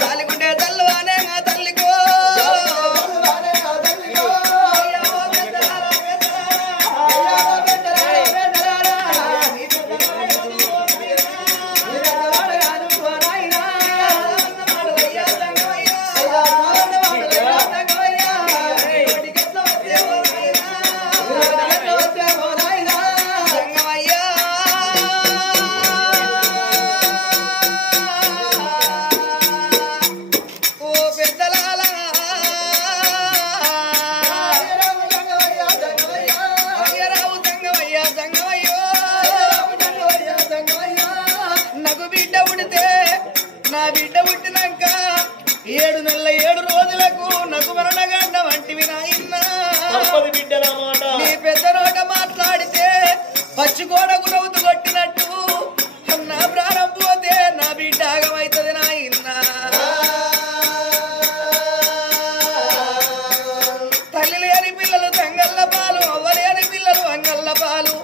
जाली బిడ్డ పుట్టినాక ఏడు నెలల ఏడు రోజులకు నాకు మరణగండ వంటివి నాయన్న నా పెద్ద నోట మాట్లాడితే పచ్చిగోడకు నవ్వుతూ కొట్టినట్టు నా ప్రాణం పోతే నా బిడ్డ ఆగమైతుంది నాయన్న తల్లి లేని పిల్లలు తంగల్ల పాలు అవ్వలేని పిల్లలు అంగల్ల పాలు.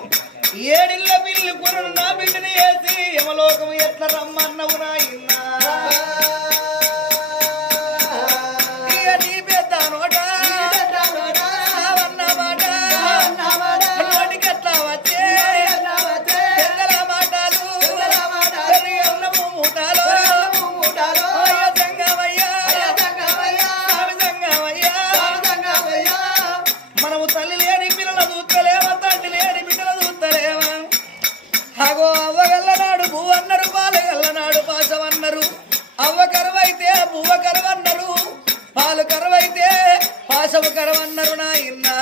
ఏడిళ్ళ పిల్లి కొను నా బిడ్డని వేసి యమలోకం ఎట్లా రమ్మన్నవు? అగో అవ్వగల్లనాడు పువ్వు అన్నారు పాలగల్లనాడు పాశం అన్నారు అవ్వ కరువైతే పువ్వ కరువన్నారు పాలు కరువైతే పాశము కరువన్నారు నాయన్నా